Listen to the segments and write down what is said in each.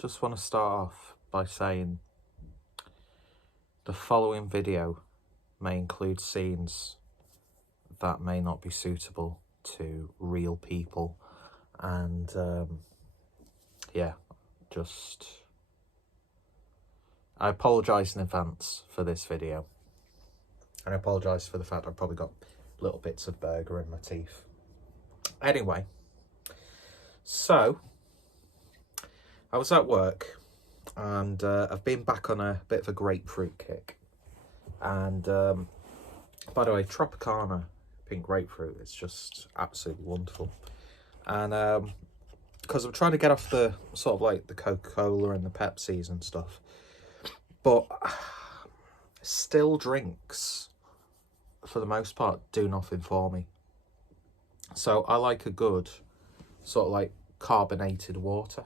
Just want to start off by saying the following video may include scenes that may not be suitable to real people, and yeah, just I apologise in advance for this video, and I apologise for the fact I've probably got little bits of burger in my teeth. Anyway, so I was at work, and I've been back on a bit of a grapefruit kick. And by the way, Tropicana pink grapefruit is just absolutely wonderful. And because I'm trying to get off the sort of like the Coca-Cola and the Pepsis and stuff, but still drinks for the most part do nothing for me. So I like a good sort of like carbonated water,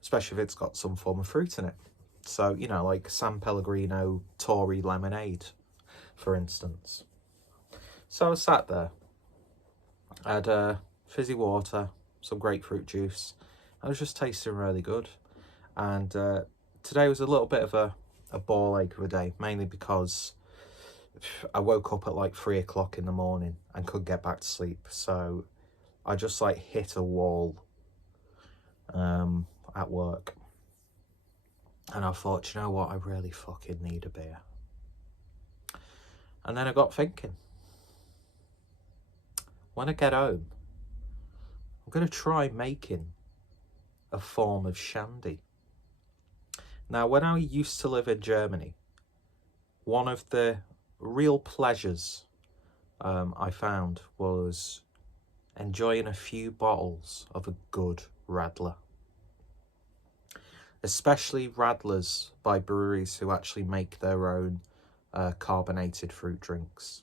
especially if it's got some form of fruit in it. So, you know, like San Pellegrino Tory lemonade, for instance. So I sat there, I had fizzy water, some grapefruit juice. I was just tasting really good. And today was a little bit of a ball ache of a day, mainly because I woke up at like 3 o'clock in the morning and couldn't get back to sleep. So I just like hit a wall at work. And I thought, you know what, I really fucking need a beer. And then I got thinking, when I get home, I'm going to try making a form of shandy. Now, when I used to live in Germany, one of the real pleasures I found was enjoying a few bottles of a good Radler. Especially Radlers by breweries who actually make their own carbonated fruit drinks.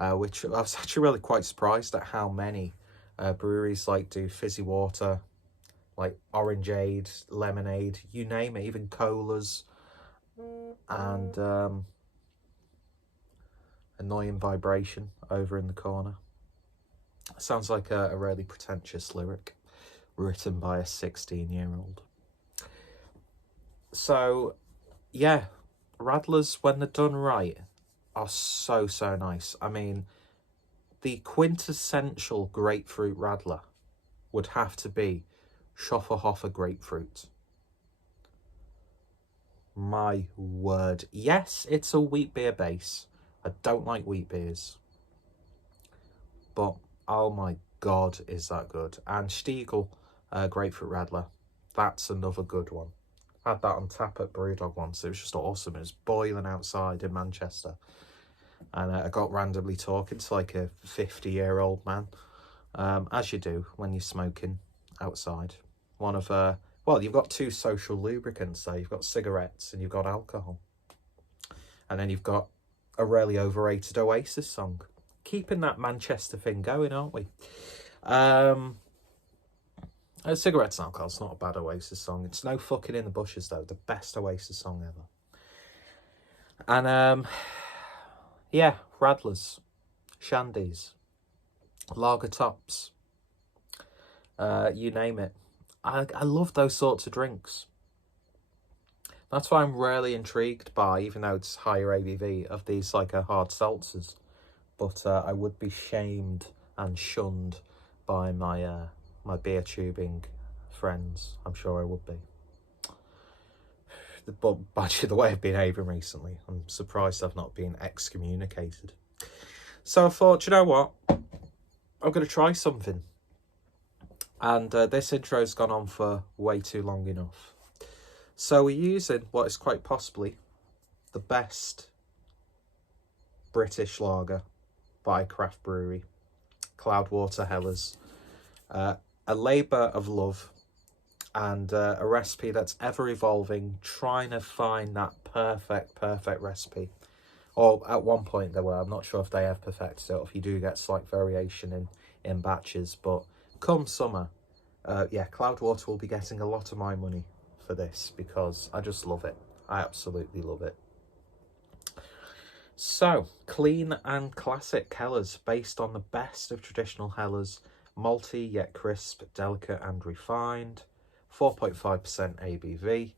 Which I was actually really quite surprised at how many breweries like do fizzy water, like orangeade, lemonade, you name it, even colas, and annoying vibration over in the corner. Sounds like a really pretentious lyric written by a 16-year-old. So, yeah, Radlers, when they're done right, are so nice. I mean, the quintessential grapefruit Radler would have to be Schofferhofer grapefruit. My word. Yes, it's a wheat beer base. I don't like wheat beers. But, oh my God, is that good. And Stiegl grapefruit Radler, that's another good one. I had that on tap at Brewdog once. It was just awesome. It was boiling outside in Manchester. And I got randomly talking to like a 50-year-old man, as you do when you're smoking outside. One of, well, you've got two social lubricants there. You've got cigarettes and you've got alcohol. And then you've got a really overrated Oasis song. Keeping that Manchester thing going, aren't we? Cigarettes and Alcohol's not a bad Oasis song. It's No Fucking in the Bushes, though. The best Oasis song ever. And, yeah, Radlers, Shandies, Lager Tops, you name it. I love those sorts of drinks. That's why I'm really intrigued by, even though it's higher ABV, of these like hard seltzers. But I would be shamed and shunned by my my beer tubing friends. I'm sure I would be. But actually, the way I've been behaving recently, I'm surprised I've not been excommunicated. So I thought, you know what? I'm going to try something. And this intro's gone on for way too long enough. So we're using what is quite possibly the best British lager by a craft brewery, Cloudwater Hellers. A labour of love and a recipe that's ever evolving, trying to find that perfect recipe. Or at one point there were, I'm not sure if they have perfected it, or if you do get slight variation in batches, but come summer, yeah, Cloudwater will be getting a lot of my money for this because I just love it. I absolutely love it. So, clean and classic Hellers based on the best of traditional Hellers, Malty yet crisp, delicate and refined. 4.5% ABV.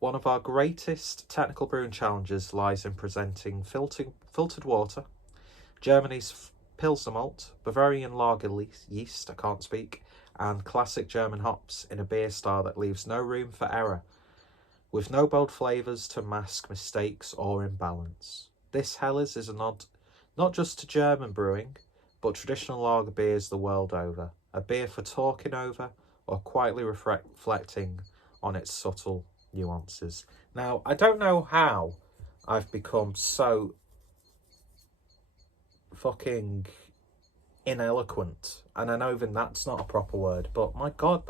One of our greatest technical brewing challenges lies in presenting filtered water, Germany's pilsner malt, Bavarian lager yeast, I can't speak, and classic German hops in a beer style that leaves no room for error, with no bold flavours to mask mistakes or imbalance. This Helles is a nod not just to German brewing, but traditional lager beers the world over. A beer for talking over or quietly reflecting on its subtle nuances. Now, I don't know how I've become so fucking ineloquent, and I know even that's not a proper word, but my God,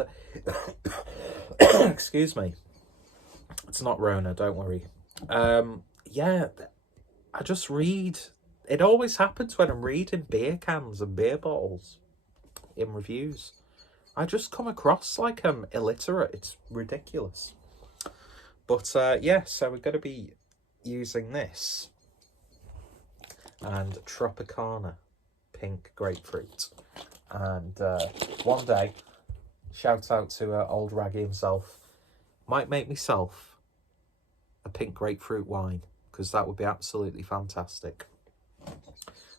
excuse me, it's not Rona, don't worry. Yeah, I just read. It always happens when I'm reading beer cans and beer bottles in reviews. I just come across like I'm illiterate. It's ridiculous. But yeah, so we're going to be using this and Tropicana pink grapefruit. And one day, shout out to old Raggy himself, might make myself a pink grapefruit wine, because that would be absolutely fantastic.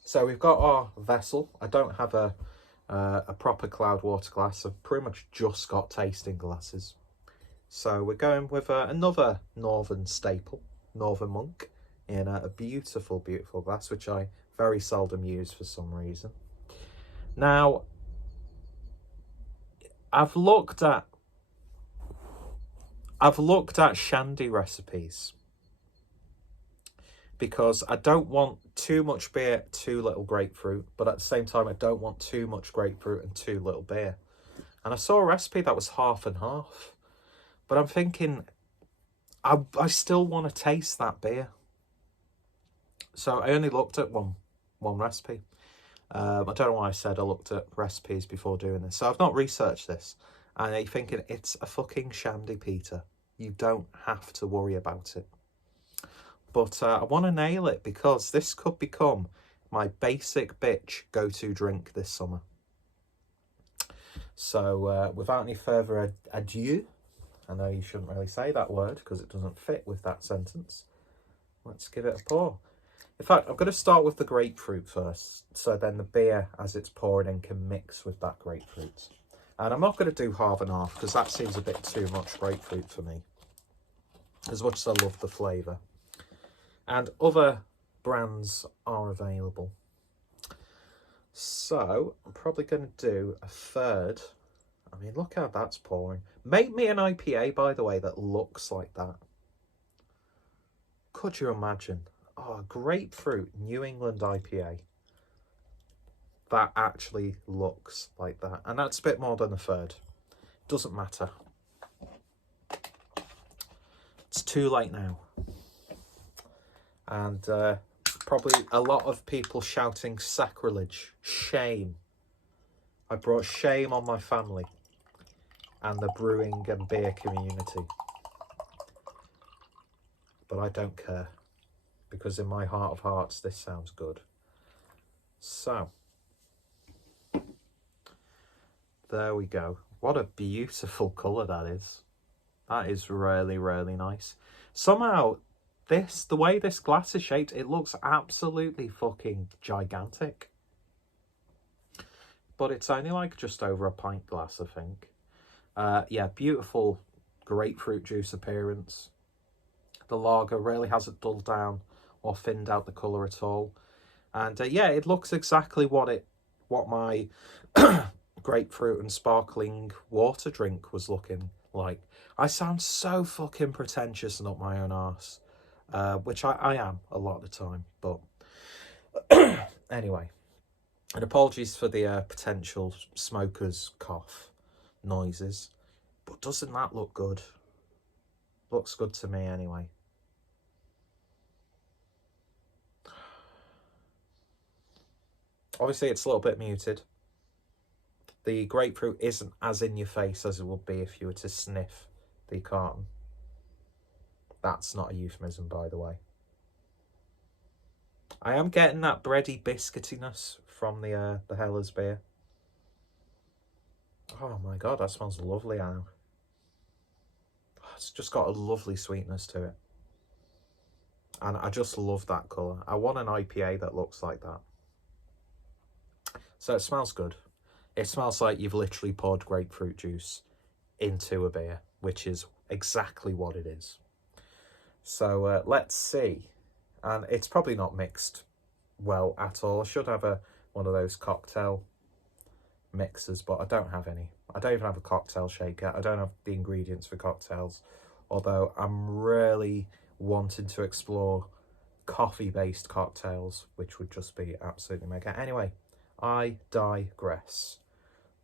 So we've got our vessel. I don't have a proper Cloudwater glass. I've pretty much just got tasting glasses. So we're going with another northern staple, Northern Monk, in a beautiful, beautiful glass, which I very seldom use for some reason. Now, I've looked at Shandy recipes, because I don't want too much beer, too little grapefruit, but at the same time, I don't want too much grapefruit and too little beer. And I saw a recipe that was half and half, but I'm thinking, I still want to taste that beer. So I only looked at one recipe. I don't know why I said I looked at recipes before doing this. So I've not researched this. And you're thinking, it's a fucking Shandy, Peter. You don't have to worry about it. But I want to nail it, because this could become my basic bitch go-to drink this summer. So without any further ado, I know you shouldn't really say that word because it doesn't fit with that sentence. Let's give it a pour. In fact, I'm going to start with the grapefruit first, so then the beer, as it's pouring in, can mix with that grapefruit. And I'm not going to do half and half, because that seems a bit too much grapefruit for me, as much as I love the flavour. And other brands are available. So I'm probably going to do a third. I mean, look how that's pouring. Make me an IPA, by the way, that looks like that. Could you imagine? Oh, grapefruit New England IPA. That actually looks like that. And that's a bit more than a third. Doesn't matter. It's too late now. And probably a lot of people shouting sacrilege, shame. I brought shame on my family and the brewing and beer community. But I don't care, because in my heart of hearts, this sounds good. So, there we go. What a beautiful colour that is. That is really, really nice. Somehow, the way this glass is shaped, it looks absolutely fucking gigantic. But it's only like just over a pint glass, I think. Yeah, beautiful grapefruit juice appearance. The lager really hasn't dulled down or thinned out the colour at all. And yeah, it looks exactly what my grapefruit and sparkling water drink was looking like. I sound so fucking pretentious and up my own arse. Which I am a lot of the time, but anyway, and apologies for the potential smoker's cough noises, but doesn't that look good? Looks good to me anyway. Obviously, it's a little bit muted. The grapefruit isn't as in your face as it would be if you were to sniff the carton. That's not a euphemism, by the way. I am getting that bready biscuitiness from the Helles beer. Oh my God, that smells lovely now. It's just got a lovely sweetness to it. And I just love that colour. I want an IPA that looks like that. So it smells good. It smells like you've literally poured grapefruit juice into a beer, which is exactly what it is. So let's see. And it's probably not mixed well at all. I should have one of those cocktail mixers, but I don't have any. I don't even have a cocktail shaker. I don't have the ingredients for cocktails, although I'm really wanting to explore coffee-based cocktails, which would just be absolutely mega. Anyway, I digress.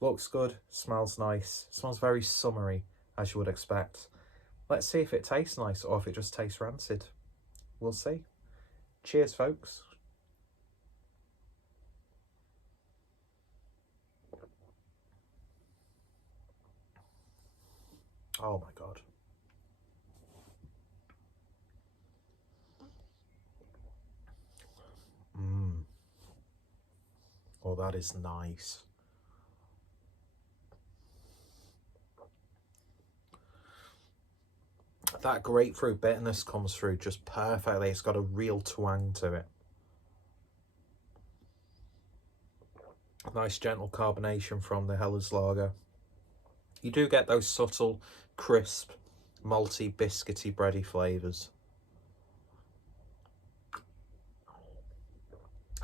Looks good, smells nice, smells very summery, as you would expect. Let's see if it tastes nice or if it just tastes rancid. We'll see. Cheers, folks. Oh my God. Oh, that is nice. That grapefruit bitterness comes through just perfectly. It's got a real twang to it. Nice gentle carbonation from the Helles lager. You do get those subtle, crisp, malty, biscuity, bready flavours.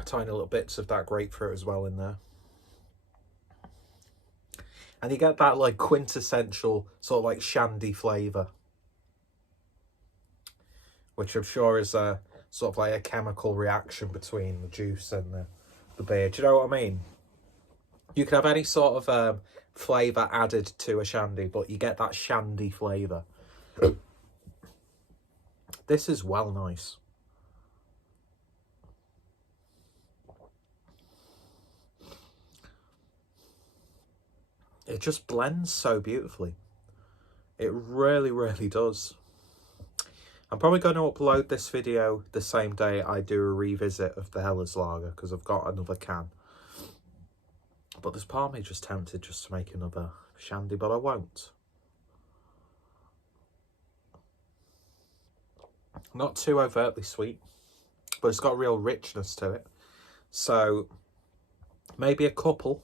Tiny little bits of that grapefruit as well in there. And you get that like quintessential sort of like shandy flavour, which I'm sure is a sort of like a chemical reaction between the juice and the beer. Do you know what I mean? You can have any sort of flavour added to a shandy, but you get that shandy flavour. This is well nice. It just blends so beautifully. It really, really does. I'm probably going to upload this video the same day I do a revisit of the Helles lager, because I've got another can. But there's part of me just tempted just to make another shandy, but I won't. Not too overtly sweet, but it's got a real richness to it. So maybe a couple,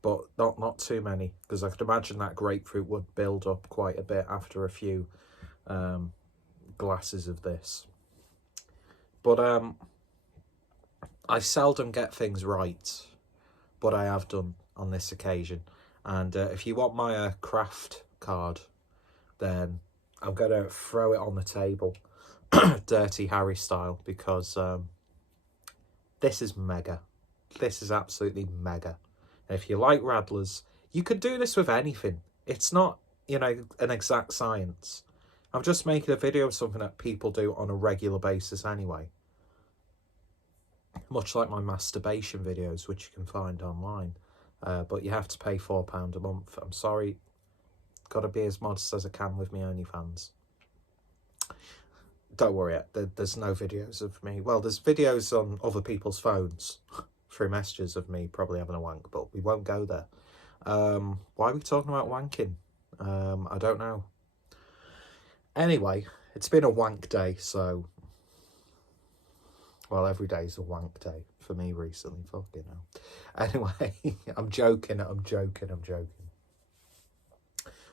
but not too many, because I could imagine that grapefruit would build up quite a bit after a few glasses of this. But I seldom get things right, but I have done on this occasion. And if you want my craft card, then I'm going to throw it on the table, Dirty Harry style, because this is mega. This is absolutely mega. And if you like Radlers, you could do this with anything. It's not, you know, an exact science. I'm just making a video of something that people do on a regular basis anyway. Much like my masturbation videos, which you can find online. But you have to pay £4 a month. I'm sorry. Got to be as modest as I can with my OnlyFans. Don't worry, there's no videos of me. Well, there's videos on other people's phones through messages of me probably having a wank, but we won't go there. Why are we talking about wanking? I don't know. Anyway, it's been a wank day, so... Well, every day's a wank day for me recently, fucking hell. Anyway, I'm joking.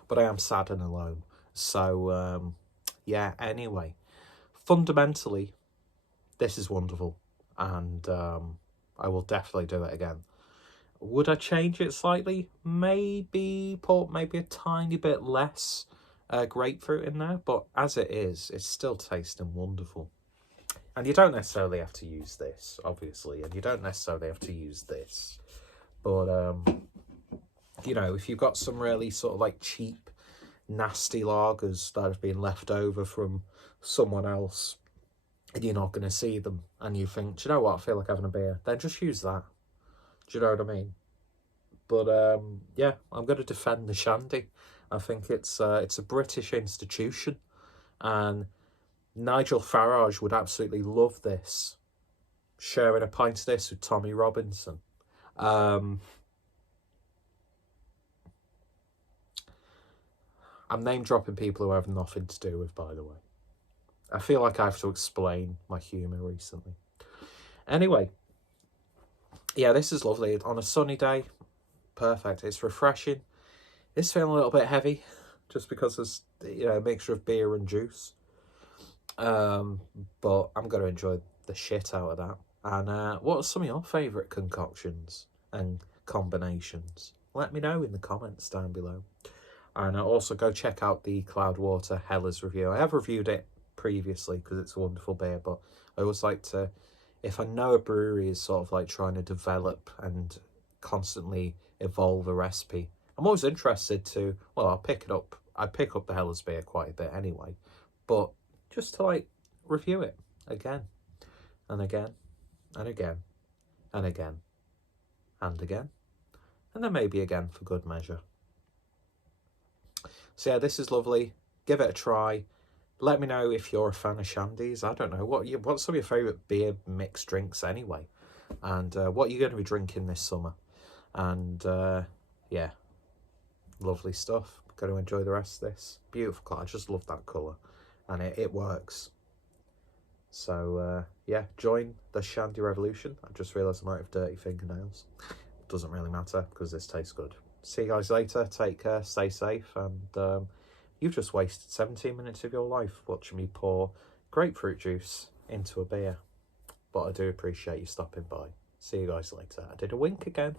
But I am sad and alone. So, yeah, anyway. Fundamentally, this is wonderful. And I will definitely do it again. Would I change it slightly? Maybe put maybe a tiny bit less grapefruit in there. But as it is, it's still tasting wonderful. And you don't necessarily have to use this, obviously. And you don't necessarily have to use this. But, you know, if you've got some really sort of like cheap, nasty lagers that have been left over from someone else, and you're not going to see them, and you think, do you know what, I feel like having a beer, then just use that. Do you know what I mean? But, yeah, I'm going to defend the Shandy. I think it's a British institution. And Nigel Farage would absolutely love this, sharing a pint of this with Tommy Robinson. I'm name dropping people who I have nothing to do with, by the way. I feel like I have to explain my humour recently. Anyway, yeah, this is lovely. On a sunny day, perfect. It's refreshing. It's feeling a little bit heavy, just because there's, you know, a mixture of beer and juice. But I'm going to enjoy the shit out of that. And what are some of your favourite concoctions and combinations? Let me know in the comments down below. And also go check out the Cloudwater Hellas review. I have reviewed it previously because it's a wonderful beer, but I always like to, if I know a brewery is sort of like trying to develop and constantly evolve a recipe, I'm always interested to, well, I'll pick it up. I pick up the Hellas beer quite a bit anyway, but just to like review it again and again and again and again and again, and then maybe again for good measure. So yeah, this is lovely. Give it a try. Let me know if you're a fan of Shandy's. I don't know, what's some of your favourite beer mixed drinks anyway? And what you're going to be drinking this summer. And yeah, lovely stuff. Going to enjoy the rest of this. Beautiful colour. I just love that colour. And it works. So yeah, join the Shandy revolution. I just realised I might have dirty fingernails. Doesn't really matter because this tastes good. See you guys later. Take care. Stay safe. And you've just wasted 17 minutes of your life watching me pour grapefruit juice into a beer. But I do appreciate you stopping by. See you guys later. I did a wink again.